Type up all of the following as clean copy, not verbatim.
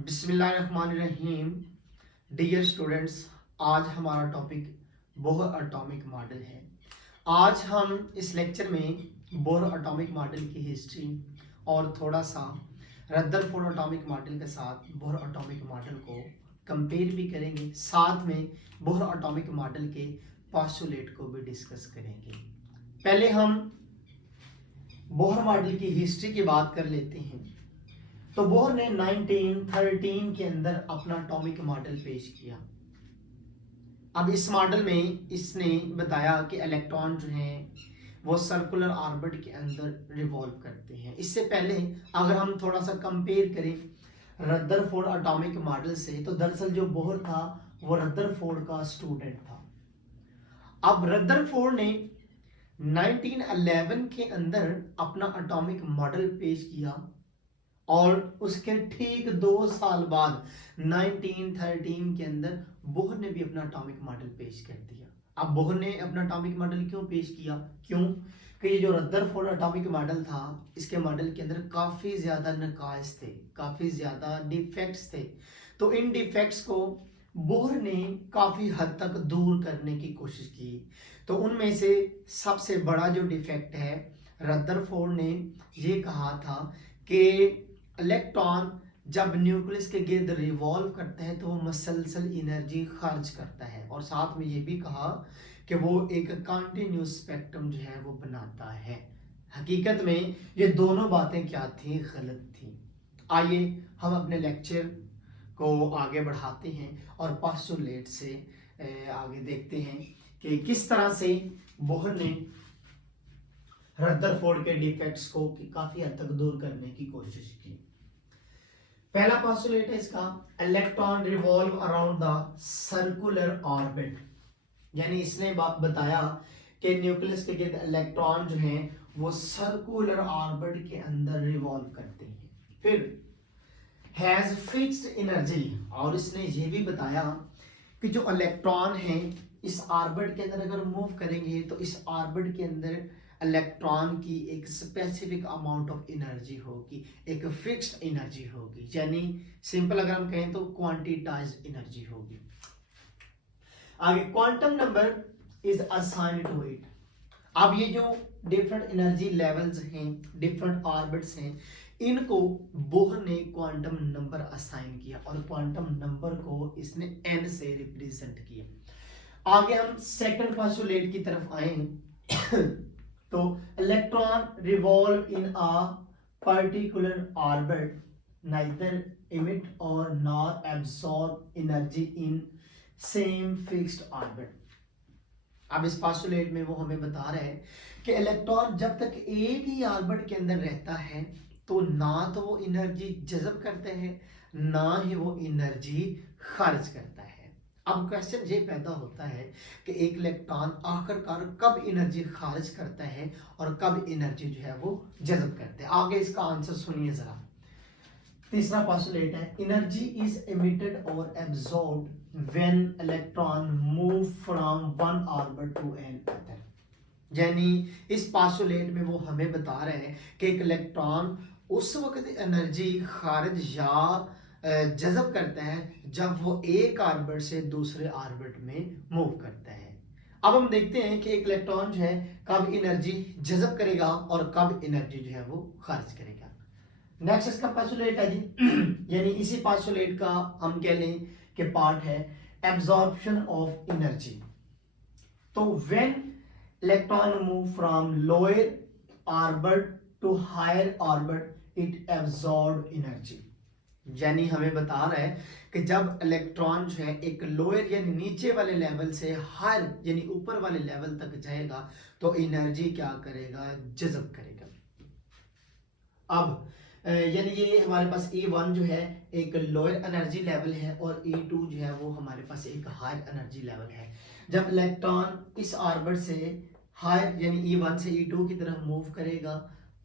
बिस्मिल्लाहिर्रहमानिर्रहीम। Dear students, आज हमारा टॉपिक बोहर एटॉमिक मॉडल है। आज हम इस लेक्चर में बोहर एटॉमिक मॉडल की हिस्ट्री और थोड़ा सा रदरफोर्ड एटॉमिक मॉडल के साथ बोहर एटॉमिक मॉडल को कंपेयर भी करेंगे, साथ में बोहर एटॉमिक मॉडल के पोस्टुलेट को भी डिस्कस करेंगे। पहले हम बोहर मॉडल की हिस्ट्री की बात कर लेते हैं। तो बोहर ने 1913 के अंदर अपना एटॉमिक मॉडल पेश किया। अब इस मॉडल में इसने बताया कि इलेक्ट्रॉन जो हैं वो सर्कुलर ऑर्बिट के अंदर रिवॉल्व करते हैं। इससे पहले अगर हम थोड़ा सा कंपेयर करें रदरफोर्ड एटॉमिक मॉडल से, तो दरअसल जो बोहर था वो रदरफोर्ड का स्टूडेंट था। अब रदरफोर्ड ने 1911 के अंदर अपना एटॉमिक मॉडल पेश किया और उसके ठीक 2 साल बाद 1913 के अंदर बोहर ने भी अपना एटॉमिक मॉडल पेश कर दिया। अब बोहर ने अपना एटॉमिक मॉडल क्यों पेश किया? क्यों कि ये जो रदरफोर्ड एटॉमिक मॉडल था, इसके मॉडल के अंदर काफ़ी ज़्यादा नकाइस थे, काफ़ी ज़्यादा डिफेक्ट्स थे। तो इन डिफेक्ट्स को बोहर ने काफ़ी हद तक दूर करने की कोशिश की। तो उनमें से सबसे बड़ा जो डिफेक्ट है, रदरफोर्ड ने ये कहा था कि इलेक्ट्रॉन जब न्यूक्लियस के गिर्द रिवॉल्व करता है तो वो मसलसल एनर्जी खर्च करता है, और साथ में ये भी कहा कि वो एक कंटिन्यूस स्पेक्ट्रम जो है वो बनाता है। हकीकत में ये दोनों बातें क्या थी? गलत थी। आइए हम अपने लेक्चर को आगे बढ़ाते हैं और पोस्टुलेट से आगे देखते हैं कि किस तरह से बोहर ने रदरफोर्ड के डिफेक्ट्स को काफी हद तक दूर करने की कोशिश की। पहला पोस्टुलेट है इसका, electron revolve around the circular orbit. यानी इसने बताया कि न्यूक्लियस के गिर्द इलेक्ट्रॉन जो हैं वो सर्कुलर ऑर्बिट के अंदर रिवॉल्व करते हैं। फिर हैज फिक्स्ड एनर्जी, और इसने ये भी बताया कि जो इलेक्ट्रॉन हैं इस ऑर्बिट के अंदर अगर मूव करेंगे तो इस ऑर्बिट के अंदर इलेक्ट्रॉन की एक स्पेसिफिक अमाउंट ऑफ एनर्जी होगी, एक फिक्स्ड एनर्जी होगी। यानी सिंपल अगर हम कहें तो क्वांटिटाइज्ड एनर्जी होगी। आगे quantum number is assigned to it. अब ये जो डिफरेंट एनर्जी लेवल्स हैं, डिफरेंट ऑर्बिट्स हैं, इनको बोहर ने क्वांटम नंबर असाइन किया और क्वांटम नंबर को इसने n से रिप्रेजेंट किया। आगे हम सेकंड पोस्टुलेट की तरफ आए तो electron revolve in a particular orbit, neither emit और nor absorb energy in same fixed orbit. अब इस पोस्टुलेट में वो हमें बता रहे हैं कि इलेक्ट्रॉन जब तक एक ही ऑर्बिट के अंदर रहता है तो ना तो वो एनर्जी जज़ब करते हैं, ना ही वो एनर्जी खारिज करता है। अब क्वेश्चन ये पैदा होता है कि एक इलेक्ट्रॉन आखिरकार कब एनर्जी खारिज करता है और कब एनर्जी जो है वो जज़ब करता है। आगे इसका आंसर सुनिए जरा। तीसरा पोस्टुलेट है, एनर्जी इज एमिटेड और absorbed when electron move from one orbit to another. यानी इस पोस्टुलेट में वो हमें बता रहे हैं कि एक इलेक्ट्रॉन उस वक्त एनर्जी खारिज या जज़ब करता है जब वो एक ऑर्बिट से दूसरे ऑर्बिट में मूव करता है। अब हम देखते हैं कि एक इलेक्ट्रॉन जो है कब एनर्जी जज़ब करेगा और कब एनर्जी जो है वो खारिज करेगा। नेक्स्ट इसका पोस्टुलेट है जी यानी इसी पोस्टुलेट का हम कह लें कि पार्ट है एब्जॉर्प्शन ऑफ एनर्जी। तो when electron move from lower orbit to higher orbit it absorb energy. यानी हमें बता रहा है कि जब इलेक्ट्रॉन जो है एक लोअर यानी नीचे वाले लेवल से हायर यानी ऊपर वाले लेवल तक जाएगा तो एनर्जी क्या करेगा? जज़ब करेगा। अब यानी ये हमारे पास E1 जो है एक लोअर एनर्जी लेवल है और E2 जो है वो हमारे पास एक हायर एनर्जी लेवल है। जब इलेक्ट्रॉन इस ऑर्बिट से हायर यानी E1 से E2 की तरफ मूव करेगा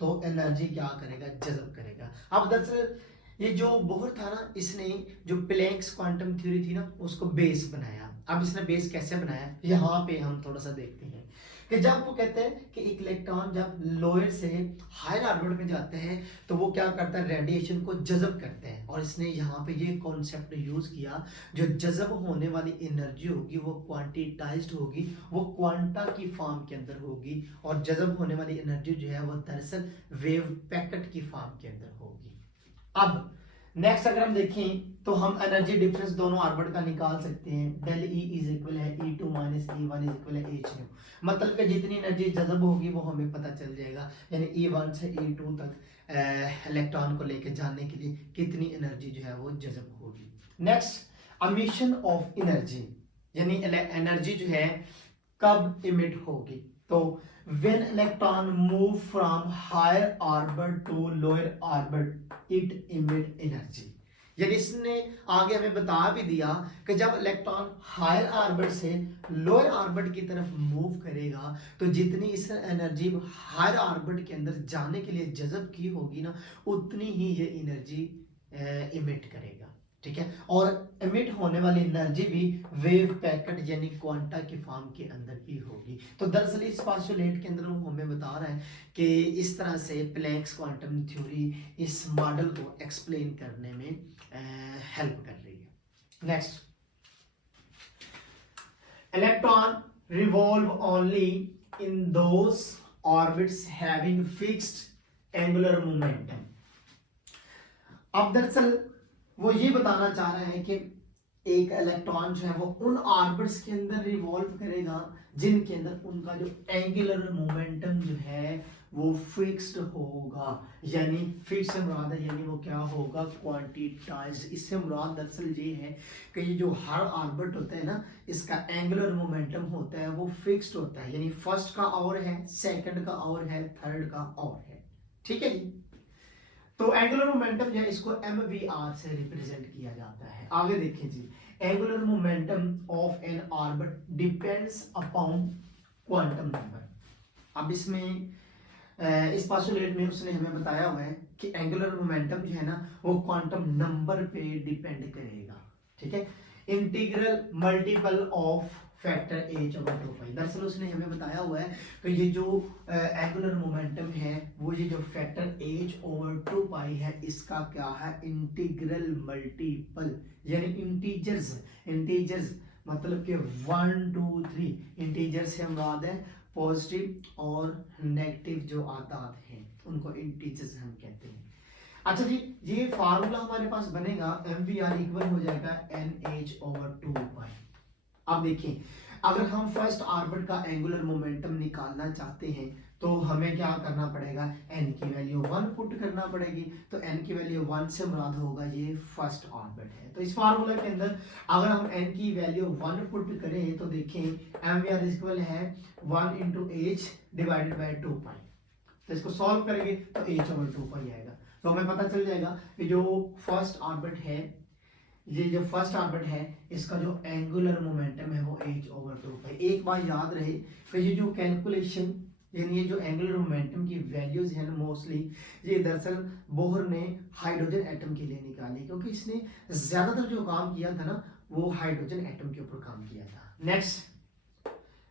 तो एनर्जी क्या करेगा? जज़ब करेगा। अब दरअसल ये जो बोहर था ना, इसने जो प्लैंक्स क्वांटम थ्योरी थी ना उसको बेस बनाया। अब इसने बेस कैसे बनाया यहाँ पे हम थोड़ा सा देखते हैं कि जब वो कहते हैं कि एक इलेक्ट्रॉन जब लोअर से हायर ऑर्बिट में जाते हैं तो वो क्या करता है? रेडिएशन को जज़ब करते हैं और इसने यहाँ पे ये कॉन्सेप्ट यूज किया, जो जज़ब होने वाली एनर्जी होगी वो क्वांटिटाइज्ड होगी, वो क्वांटा की फॉर्म के अंदर होगी, और जज़ब होने वाली एनर्जी जो है वो दरअसल वेव पैकेट की फॉर्म के अंदर होगी। अब नेक्स्ट अगर हम देखें तो हम एनर्जी डिफरेंस दोनों ऑर्बिट का निकाल सकते हैं। डेल ई इज इक्वल है E2 minus E1 is equal है H न्यू, मतलब कि जितनी एनर्जी जज़ब होगी वो हमें पता चल जाएगा, यानी E1 से E2 तक इलेक्ट्रॉन को लेके जाने के लिए कितनी एनर्जी जो है वो जज़ब होगी। नेक्स्ट एमिशन ऑफ एनर्जी, यानी एनर्जी जो है कब इमिट होगी। तो when electron move from higher orbit to lower orbit it emit energy, यानी इसने आगे हमें बता भी दिया कि जब इलेक्ट्रॉन हायर ऑर्बिट से लोअर ऑर्बिट की तरफ मूव करेगा तो जितनी इस एनर्जी हायर ऑर्बिट के अंदर जाने के लिए जज़ब की होगी ना, उतनी ही ये एनर्जी इमिट करेगा, ठीक है। और इमिट होने वाली एनर्जी भी वेव पैकेट यानी क्वांटा की फॉर्म के अंदर ही होगी। तो दरअसल इस पोस्टुलेट के अंदर वो हमें बता रहा है कि इस तरह से प्लैंक्स क्वांटम थ्योरी इस मॉडल को एक्सप्लेन करने में हेल्प कर रही है। Next, electron revolve only in those orbits having fixed angular momentum. अब दरअसल वो ये बताना चाह रहे हैं कि एक इलेक्ट्रॉन जो है वो उन ऑर्बिट्स के अंदर रिवॉल्व करेगा जिनके अंदर उनका जो एंगुलर मोमेंटम जो है वो फिक्स्ड होगा, यानी फिक्स से मुराद है यानी वो क्या होगा, क्वांटिटाइज्ड। इससे मुराद दरअसल ये है कि ये जो हर ऑर्बिट होता है ना, इसका एंगुलर मोमेंटम होता है वो फिक्स्ड होता है, यानी फर्स्ट का और है, सेकंड का और है, थर्ड का और है, ठीक है जी। तो एंगुलर मोमेंटम जो है इसको MVR से रिप्रेजेंट किया जाता है। आगे देखें जी, angular momentum of an orbit depends upon quantum number. अब इसमें इस पोस्टुलेट में उसने हमें बताया हुआ है कि एंगुलर मोमेंटम जो है ना वो क्वांटम नंबर पे डिपेंड करेगा, ठीक है। Integral multiple of factor h/2π। दरअसल उसने हमें बताया हुआ है कि ये जो एंगुलर मोमेंटम है वो ये जो फैक्टर h/2π है इसका क्या है, इंटीग्रल मल्टीपल, यानी इंटीजर्स मतलब कि 1 2 3 इंटीजर्स से मुराद है पॉजिटिव और नेगेटिव जो आदाद हैं उनको इंटीजर्स हम कहते हैं। अच्छा जी, ये फार्मूला हमारे पास बनेगा MVR इक्वल हो जाएगा NH/2π। अब देखिए, अगर हम फर्स्ट ऑर्बिट का एंगुलर मोमेंटम निकालना चाहते हैं तो हमें क्या करना पड़ेगा, n की वैल्यू 1 पुट करना पड़ेगी। तो n की वैल्यू 1 से मुराद होगा ये फर्स्ट ऑर्बिट है। तो इस फार्मूला के अंदर अगर हम n की वैल्यू 1 पुट करें तो देखें MVR इक्वल है 1 × h डिवाइडेड बाय 2π। तो इसको सॉल्व करेंगे तो h/2π आएगा। तो हमें पता चल जाएगा कि जो फर्स्ट ऑर्बिट है, ये जो फर्स्ट ऑर्बिट है इसका जो एंगुलर मोमेंटम है वो h/2π। एक बार याद रहे कि ये जो कैलकुलेशन यानी ये जो एंगुलर मोमेंटम की वैल्यूज है ना, मोस्टली ये दरअसल बोहर ने हाइड्रोजन एटम के लिए निकाली, क्योंकि इसने ज्यादातर जो काम किया था ना वो हाइड्रोजन एटम के ऊपर काम किया था। Next,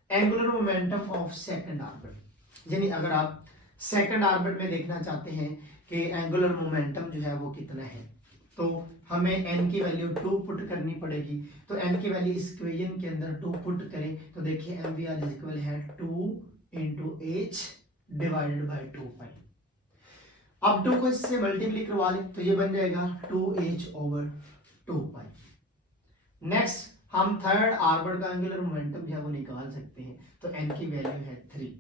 angular momentum of second orbit, यानी अगर आप सेकंड ऑर्बिट में देखना चाहते हैं कि एंगुलर मोमेंटम जो है वो कितना है तो हमें n की वैल्यू 2 पुट करनी पड़ेगी। तो n की वैल्यू इस इक्वेशन के अंदर 2 पुट करें तो देखिए MVR इक्वल है 2 × h डिवाइडेड बाय 2π। अब 2 को इससे मल्टीप्लाई करवा लें तो ये बन जाएगा 2h/2π। नेक्स्ट, हम थर्ड ऑर्बिट का एंगुलर मोमेंटम जो है वो निकाल सकते हैं। तो n की वैल्यू है 3।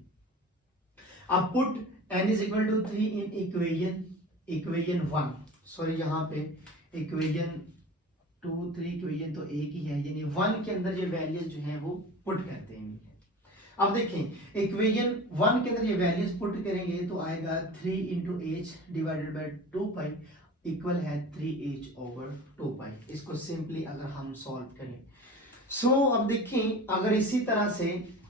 अब put n = 3 in equation 1, sorry यहाँ पे इक्वेशन 2 3 इक्वेशन तो एक ही है, यानी 1 के अंदर ये वैल्यूज जो है वो पुट करते हैं। अब देखें इक्वेशन 1 के अंदर ये वैल्यूज पुट करेंगे तो आएगा 3 × h डिवाइडेड बाय 2π इक्वल है 3h/2π। इसको सिंपली अगर हम सॉल्व करें अब देखें, अगर इसी तरह से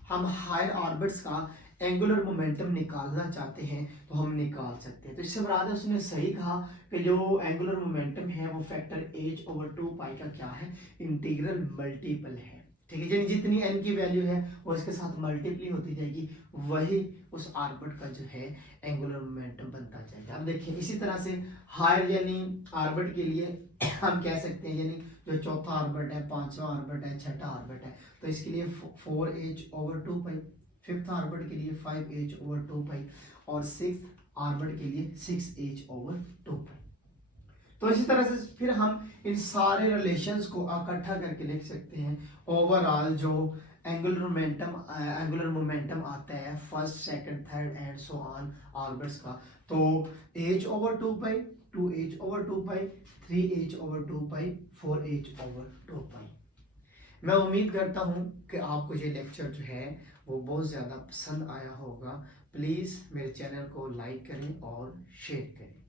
हम हायर ऑर्बिट्स का एंगुलर मोमेंटम निकालना चाहते हैं तो हम निकाल सकते हैं। तो इससे मुराद है उसने सही कहा कि जो एंगुलर मोमेंटम है वो फैक्टर h/2π का क्या है, इंटीग्रल मल्टीपल है। ठीक है, यानी जितनी n की वैल्यू है वो इसके साथ मल्टीप्लाई होती जाएगी, वही उस आर्बिट का जो है एंगुलर मोमेंटम बनता जाएगा। अब देखिए इसी तरह से हायर यानी आर्बिट के लिए हम कह सकते हैं, यानी जो चौथा आर्बिट है, पांचवा आर्बिट है, छठा आर्बिट है, तो इसके लिए 4h/2π, फिफ्थ आर्बिट के लिए 5h/2π और सिक्स्थ आर्बिट के लिए 6h/2π। तो इसी तरह से फिर हम इन सारे रिलेशंस को इकट्ठा करके लिख सकते हैं। ओवरऑल जो एंगुलर मोमेंटम आता है first, second, third and so on orbits का, तो h/2π, 2h/2π, 3h/2π, 4h/2π। मैं उम्मीद करता हूँ कि आपको ये लेक्चर जो है वो बहुत ज़्यादा पसंद आया होगा। प्लीज़ मेरे चैनल को लाइक करें और शेयर करें।